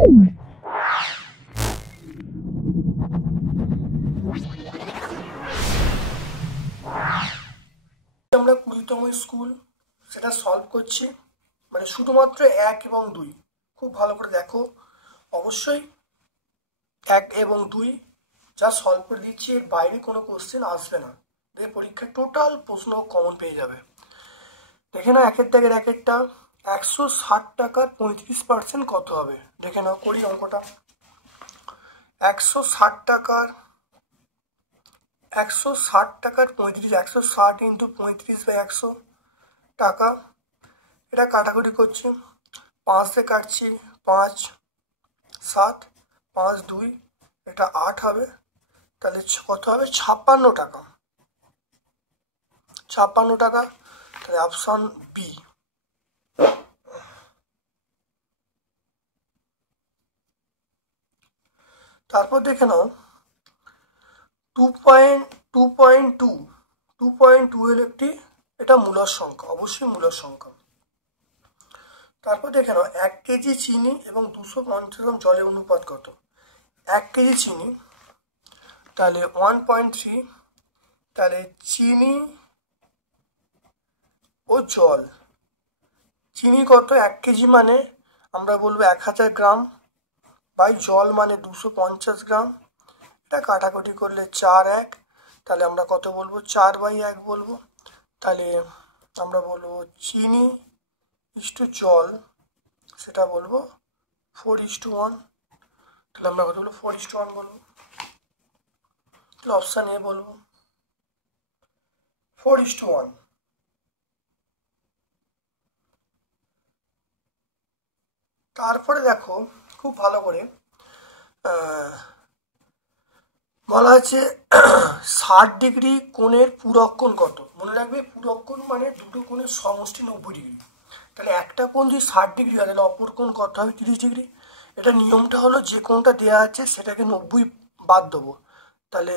আমরা 20তম স্কুল সেটা সলভ করছি, মানে শুধুমাত্র 1 এবং 2। খুব ভালো করে দেখো, অবশ্যই 1 এবং 2 যা সলভ করে দিচ্ছি এর বাইরে কোনো কোশ্চেন আসবে না, দিয়ে পরীক্ষায় টোটাল প্রশ্ন কমন পেয়ে যাবে। দেখে নাও একের দাগের একেরটা। 160 টাকার 35% কত হবে? দেখে নাও, করি অঙ্কটা। 160 টাকার 35, 160 ইন্টু 35/100 টাকা। এটা কাটাকুটি করছি, 5 দিয়ে কাটছি, 5 7 5 2, এটা 8 হবে। তাহলে কত হবে? 56 টাকা। 56 টাকা, তাহলে অপশন বি। তারপর দেখে নাও 2.2 এর একটি, এটা মূলদ সংখ্যা, অবশ্যই মূলদ সংখ্যা। তারপর দেখে নাও 1 কেজি চিনি এবং 250 গ্রাম জলের অনুপাত কত? 1 কেজি চিনি, তাহলে 1.3, তাহলে চিনি ও জল। চিনি কত? 1 কেজি মানে আমরা বলবো 1000 গ্রাম, বাই জল মানে 250 গ্রাম। এটা কাটাকুটি করলে 4 1, তাহলে আমরা কত বলবো? 4/1 বলবো। তাহলে আমরা বলবো চিনি ইস্টু জল, সেটা বলবো 4:1। তাহলে আমরা কত বলবো? 4:1 বলবো। তাহলে অপশান এ বলবো 4:1। তারপরে দেখো খুব ভালো করে বলা আছে 60 ডিগ্রি কোণের পূরক কোণ কত? মনে রাখবে, পূরক কোণ মানে দুটো কোণের সমষ্টি 90 ডিগ্রি। তাহলে একটা কোণ যদি 60 ডিগ্রি হয়, তাহলে অপর কোণ কত হবে? 30 ডিগ্রি। এটা নিয়মটা হলো, যে কোণটা দেওয়া আছে সেটাকে 90 বাদ দেবো। তাহলে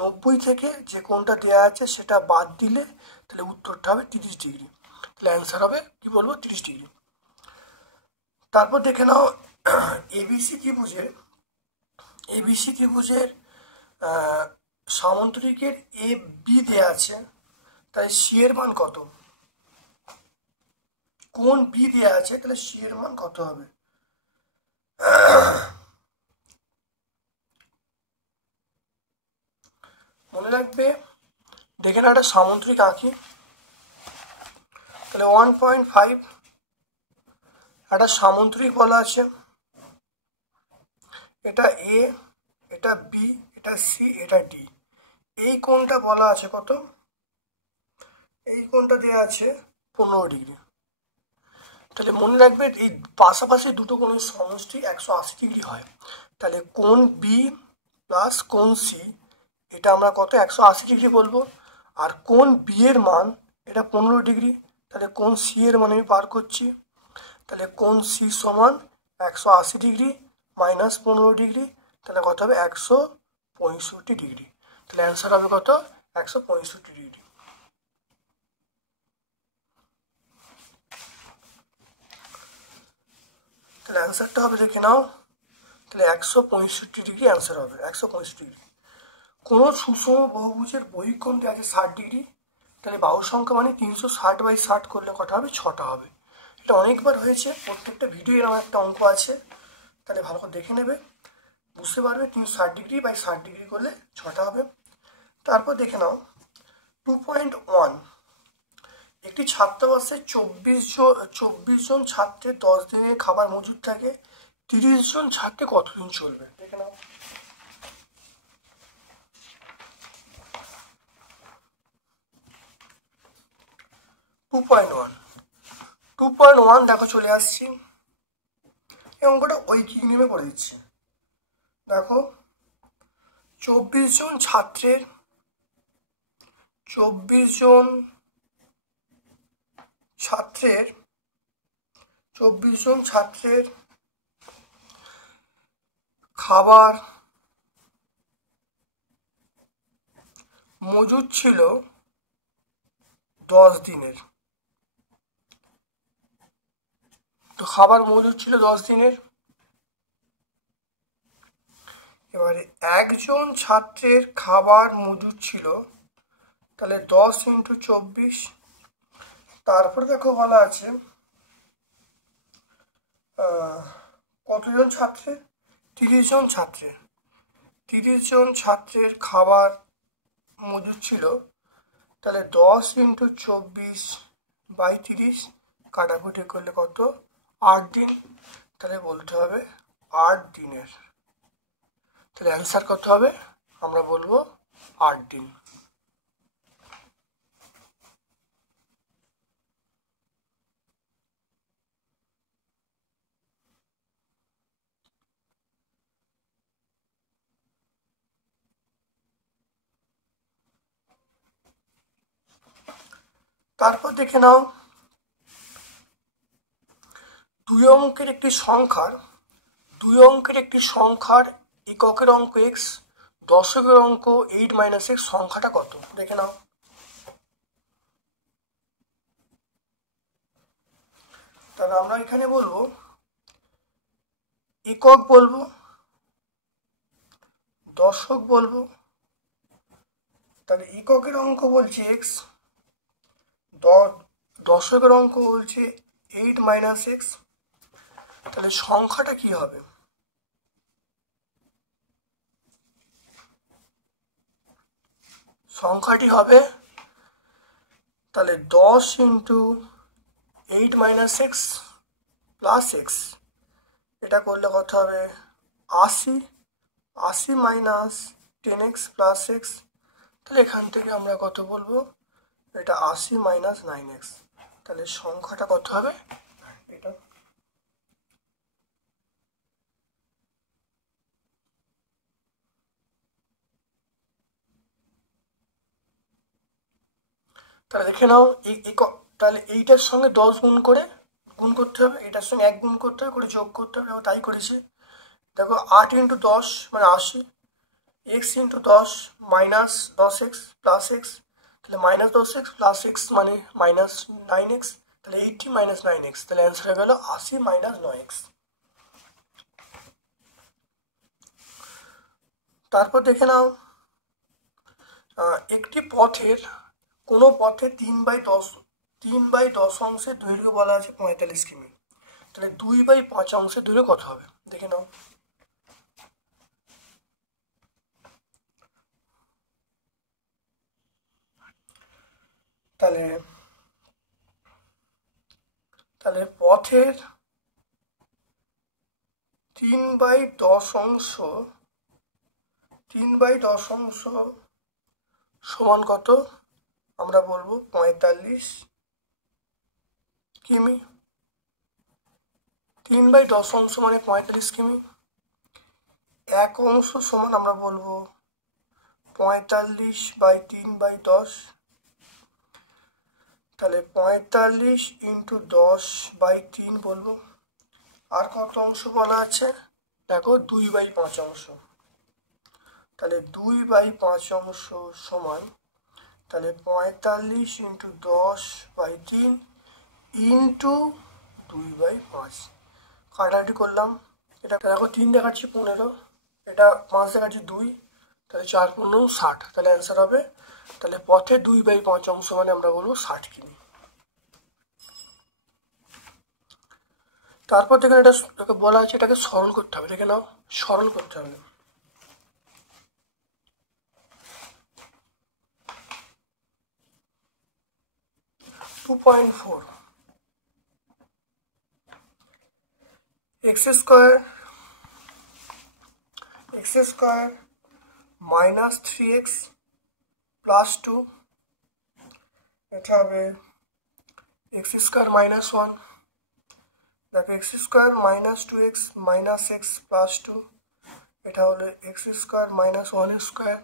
90 থেকে যে কোণটা দেওয়া আছে সেটা বাদ দিলে তাহলে উত্তরটা হবে 30 ডিগ্রি। তাহলে অ্যান্সার হবে কি বলবো? 30 ডিগ্রি। তারপর দেখে নাও এবিসি ত্রিভুজের সামান্তরিকের এ বি দেওয়া আছে, তাহলে সি এর মান কত? কোণ বি দেওয়া আছে, তাহলে সি এর মান কত হবে? মনে রাখবে, দেখে না একটা সামান্তরিক আঁকি, তাহলে 1.5 একটা সামান্তরিক বলা আছে, এটা এ, এটা বি, এটা সি, এটা ডি। এই কোণটা বলা আছে কত? এই কোণটা দেওয়া আছে 15 ডিগ্রি। তাহলে মনে রাখবে, এই পাশাপাশি দুটো কোণের সমষ্টি 180 ডিগ্রি হয়। তাহলে কোণ বি প্লাস কোণ সি, এটা আমরা কত? 180 ডিগ্রি বলবো। আর কোণ বি এর মান এটা 15 ডিগ্রি, তাহলে কোণ সি এর মান আমি বার করছি। তাহলে কোণ সি সমান 180 ডিগ্রি মাইনাস 15 ডিগ্রি, তাহলে কত হবে? 165 ডিগ্রি। তাহলে অ্যান্সার হবে কত? 165 ডিগ্রি। তাহলে অ্যান্সারটা হবে, দেখে নাও, তাহলে 165 ডিগ্রি অ্যান্সার হবে, 165 ডিগ্রি। কোনো সুষম বহুভুজের বহিঃকোণ দেওয়া আছে 60 ডিগ্রি, তাহলে বাহু সংখ্যা মানে 360/60 করলে কটা হবে? 6টা হবে। এটা অনেকবার হয়েছে, প্রত্যেকটা ভিডিও এরকম একটা অঙ্ক আছে, তাহলে ভালো করে দেখে নেবে, বুঝতে পারবে 360°/60 ডিগ্রি করলে 6টা হবে। তারপর দেখে নাও 2.1, একটি ছাত্রাবাসে 24 জন ছাত্রের 10 দিনের খাবার মজুদ থাকে, 30 জন ছাত্রে কতদিন চলবে? দেখে নাও। টু পয়েন্ট ওয়ান দেখো চলে আসছি, এই অঙ্কটা ঐকিক নিয়মে করে দিচ্ছি। দেখো 24 জন ছাত্রের 24 জন ছাত্রের খাবার মজুদ ছিল 10 দিনের। তো খাবার মজুদ ছিল 10 দিনের, এবারে একজন ছাত্রের খাবার মজুদ ছিল, তাহলে 10 × 24। তারপর দেখো বলা আছে কতজন ছাত্রের, 30 জন ছাত্রের। 30 জন ছাত্রের খাবার মজুদ ছিল, তাহলে 10 × 24/30 কাটাকুটি করলে কত, 8 দিন। তাহলে বলতে হবে 8 দিনের। তাহলে অ্যান্সার কত হবে, আমরা বলবো 8 দিন। তারপর দেখে নাও, 2 অঙ্কের একটি সংখ্যার এককের অঙ্ক x, দশকের অঙ্ক 8 - x, সংখ্যাটা কত দেখে নাও। তাহলে আমরা এখানে বলবো একক বলবো, দশক বলবো। তাহলে এককের অঙ্ক বলছে x, দশকের অঙ্ক বলছে 8 - x। তাহলে সংখ্যাটা কি হবে, সংখ্যাটি হবে তাহলে 10 × 8 - x প্লাস x। এটা করলে কত হবে, 80 - 10x প্লাস x। তাহলে এখান থেকে আমরা কত বলবো, এটা 80 - 9x। তাহলে সংখ্যাটা কত হবে, এটা। তাহলে দেখে নাও, তাহলে এইটার সঙ্গে 10 গুণ করতে হবে, এটার সঙ্গে 1 গুণ করতে হবে, করে যোগ করতে হবে। তাই করেছি। দেখো 8 × 10 মানে 80, x × 10 - 10x প্লাস x। তাহলে -10x প্লাস x মানে -9x। তাহলে 80 - 9x। তাহলে অ্যান্সার হয়ে গেল 80 - 9x। তারপর দেখে নাও, একটি পথের, কোনো পথে 3/10 অংশের দৈর্ঘ্য বলা আছে 45 কিমি। তাহলে 2/5 অংশের দৈর্ঘ্য কত হবে দেখে নাও। তাহলে পথের 3/10 অংশ সমান কত, আমরা বলবো 45 কিমি। 3/10 অংশ মানে 45 কিমি। 1 অংশ সমান আমরা বলবো 45/3/10। তাহলে 45 × 10/3 বলবো। আর কত অংশ বলা আছে, দেখো 2/5 অংশ। তাহলে 2/5 অংশ সমান, তাহলে 45 × 10/3 ইন্টু 2/5। কাটাকাটি করলাম, এটা দেখো 3 দেখাচ্ছি 15, এটা 5 দেখাচ্ছি 2, তাহলে 4 × 15 = 60। তাহলে অ্যান্সার হবে, তাহলে পথে 2/5 অংশ মানে আমরা বলবো 60 কিমি। তারপর দেখেন, এটা বলা আছে এটাকে সরল করতে হবে। দেখে নাও, সরল করতে হবে। x স্কয়ার - 3x প্লাস 2, এটা হবে x স্কয়ার - 1। দেখো x square - 2x - x plus 2, এটা হলো x স্কয়ার - 1 স্কয়ার।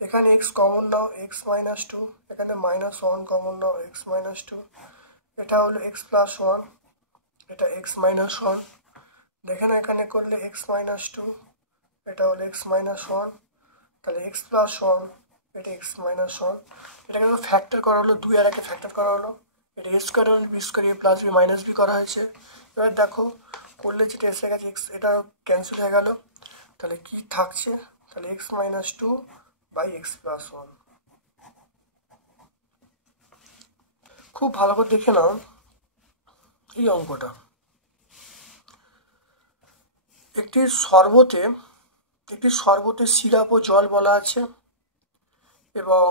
এখানে x কমন নাও, x - 2, এখানে -1 কমন নাও, x - 2, এটা হলো x প্লাস 1, এটা x - 1। দেখে না, এখানে করলে x - 2, এটা হলো x - 1, তাহলে x প্লাস 1, এটা x - 1। এটাকে ফ্যাক্টর করা হলো, 2 আর 1 ফ্যাক্টর করা হলো, এটা a square b square a plus b minus b করা হয়েছে। এবার দেখো করলে যেটা এসে গেছে x, এটা ক্যান্সেল হয়ে গেল। তাহলে কি থাকছে, তাহলে x minus 2 by X plus 1। খুব ভালো করে দেখে নাও এই অঙ্কটা। একটি শরবতে সিরাপ ও জল বলা আছে, এবং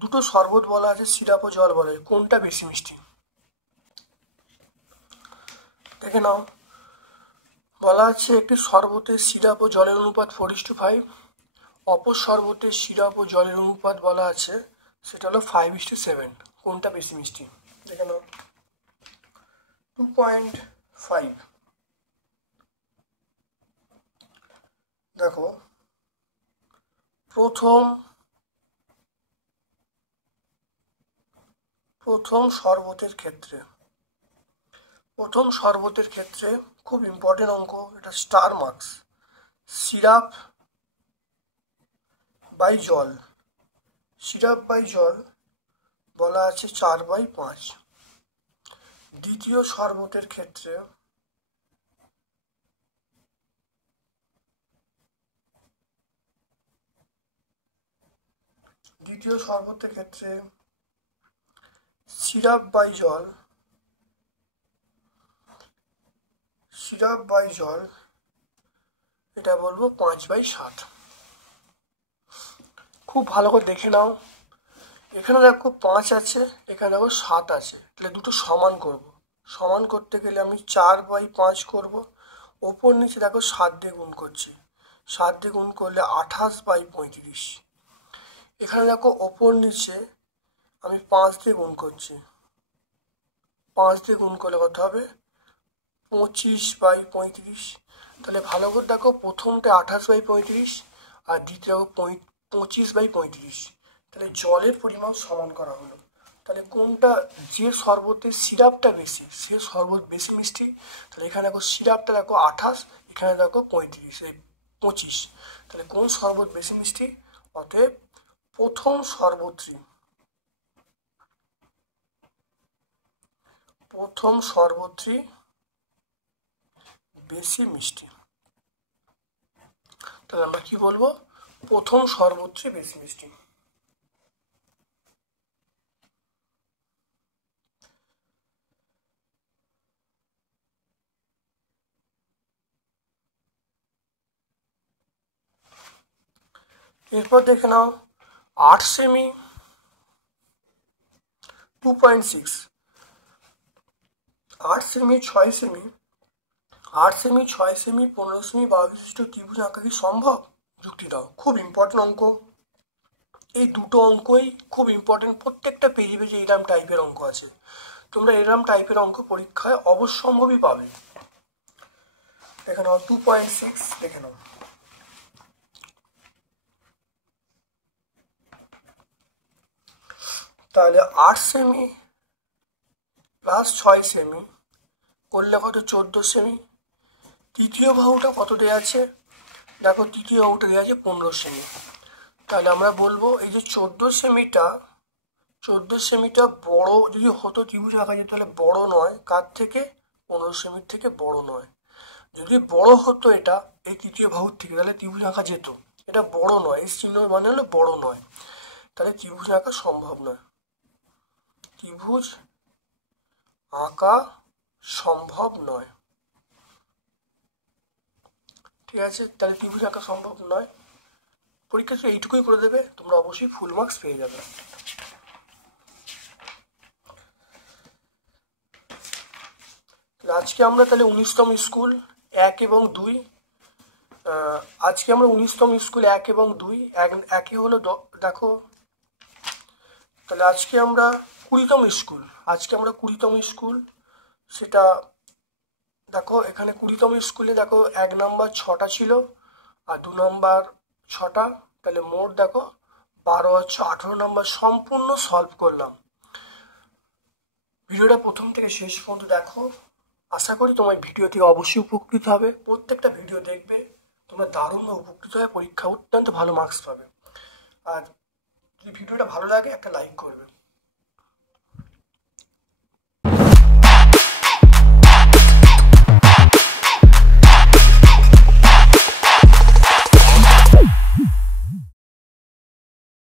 দুটো শরবত বলা আছে, সিরাপ ও জল বলা আছে, কোনটা বেশি মিষ্টি? দেখে নাও, বলা আছে একটি শরবতে সিরাপ ও জলের অনুপাত 4:5, অপর শরবতে সিরাপ ও জলের অনুপাত বলা আছে সেটা হলো 5:7, কোনটা বেশি মিষ্টি? দেখে নাও 2.5। দেখো প্রথম শরবতের ক্ষেত্রে খুব ইম্পর্টেন্ট অঙ্ক, এটা স্টার মার্কস। সিরাপ বাই জল বলা আছে 4/5। দ্বিতীয় শরবতের ক্ষেত্রে সিরাপ বাই জল এটা বলবো 5/7। খুব ভালো করে দেখে নাও, এখানে দেখো 5 আছে, এখানে দেখো 7 আছে, তাহলে দুটো সমান করব। সমান করতে গেলে আমি 4/5 করব, ওপর নিচে দেখো 7 দিয়ে গুণ করছি, 7 দিয়ে গুণ করলে 28/35। এখানে দেখো ওপর নিচে আমি 5 দিয়ে গুণ করছি, 5 দিয়ে গুণ করলে কত হবে? 25/35। তাহলে ভালো করে দেখো, প্রথমটা 28/35 আর দ্বিতীয় 25/35। তাহলে জলের পরিমাণ সমান করা হলো। তাহলে কোনটা, যে শরবতের সিরাপটা বেশি সে শরবত বেশি মিষ্টি। তাহলে এখানে দেখো সিরাপটা দেখো 28, এখানে দেখো 25। তাহলে কোন শরবত বেশি মিষ্টি? অতএব প্রথম শরবতটি বেশি মিষ্টি। তাহলে আমরা কি বলবো? প্রথম শরবতটি বেশি মিষ্টি। এরপর দেখে নাও 8 সেমি 2.6, 8 সেমি 6 সেমি 15 সেমি 12 বিশিষ্ট ত্রিভুজ আঁকা কি সম্ভব? যুক্তি দাও। খুব ইম্পর্টেন্ট অঙ্ক, এই দুটো অঙ্কই খুব ইম্পর্টেন্ট। প্রত্যেকটা পেজে এরম টাইপের অঙ্ক আছে, তোমরা এরম টাইপের অঙ্ক পরীক্ষায় অবশ্যম্ভাবী পাবে। দেখে নাও 2.6, দেখে নাও তাহলে 8 সেমি প্লাস 6 সেমি করলে কত? 14 সেমি। তৃতীয় বাহুটা কত দেওয়া আছে? দেখো তৃতীয় বাহুটা দেওয়া আছে 15 সেমি। তাহলে আমরা বলবো এই যে 14 সেমিটা বড় যদি হতো, ত্রিভুজ আঁকা যেত, তাহলে বড় নয় কার থেকে? 15 সেমির থেকে বড় নয়। যদি বড় হতো এটা এই তৃতীয় বাহুর থেকে, তাহলে ত্রিভুজ আঁকা যেত। এটা বড় নয়, এই চিহ্ন মানে হলো বড় নয়, তাহলে ত্রিভুজ আঁকা সম্ভব নয়। ত্রিভুজ আঁকা সম্ভব নয়, ঠিক আছে? তাহলে ত্রিভুজ আঁকা সম্ভব নয়। পরীক্ষা এইটুকুই করে দেবে, তোমরা অবশ্যই ফুল মার্কস পেয়ে যাবে। আজকে আমরা তাহলে 19তম স্কুল 1 এবং 2, আজকে আমরা 19তম স্কুল 1 এবং 2, একই হলো দেখো। তাহলে আজকে আমরা 20তম স্কুল, সেটা দেখো এখানে 20তম স্কুলে দেখো 1 নাম্বার 6টা ছিল আর 2 নাম্বার 6টা, তাহলে মোট দেখো 12 আর 6 18 নাম্বার সম্পূর্ণ সলভ করলাম। ভিডিওটা প্রথম থেকে শেষ পর্যন্ত দেখো, আশা করি তোমার ভিডিও থেকে অবশ্যই উপকৃত হবে। প্রত্যেকটা ভিডিও দেখবে, তোমরা দারুণ উপকৃত হয়ে পরীক্ষা অত্যন্ত ভালো মার্কস পাবে। আর যদি ভিডিওটা ভালো লাগে একটা লাইক করবে।